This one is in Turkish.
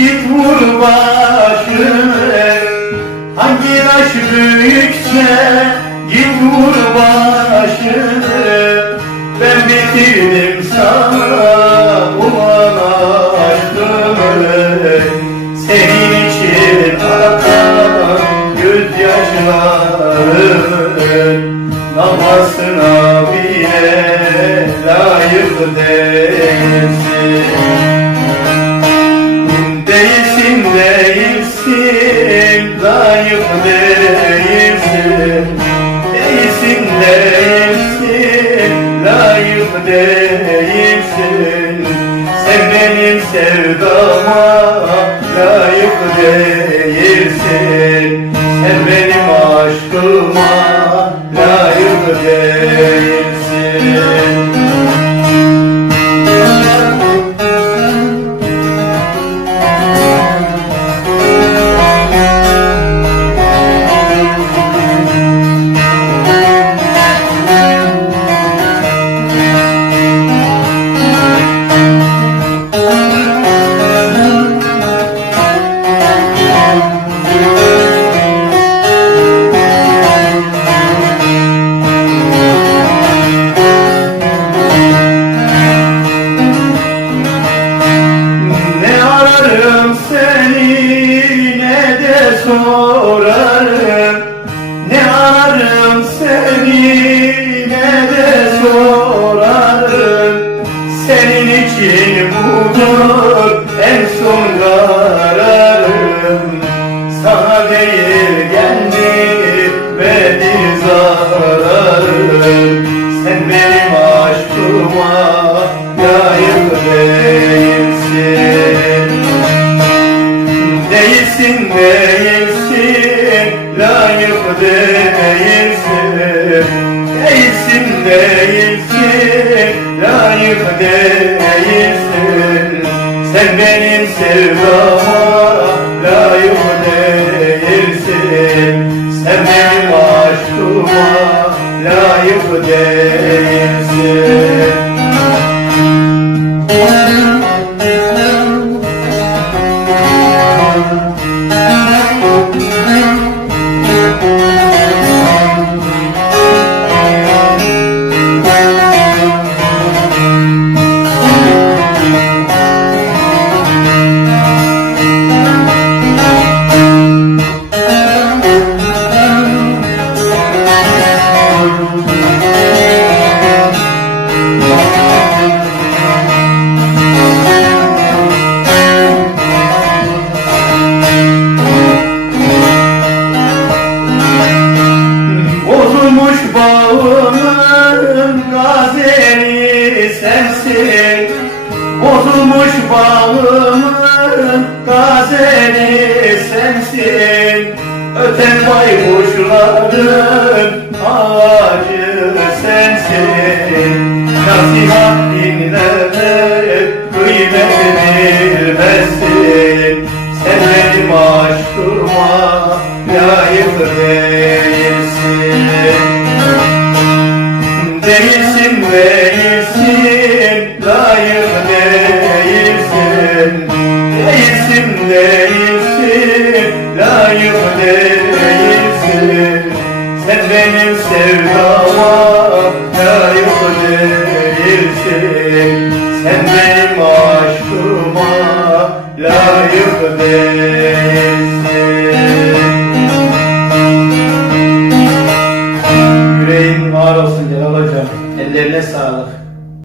Git vur başını Hangi taş büyükse Git vur başını Ben bitirdim sana Ulan aşkımı. Senin için atan Gözyaşlarımı Namazına bile layık değilsin. Layık değilsin Değilsin. Değilsin Sen benim sevdama layık değilsin Sana değil gelmedi zararım Sen benim aşkıma layık değilsin. Değilsin değilsin layık değilsin. Değilsin değilsin layık değilsin. Sen benim sevdama layık değilsin layık sensin Öten baykuşların ağacı sensin. Nasihat dinlemek layık değilsin Sen benim sevdama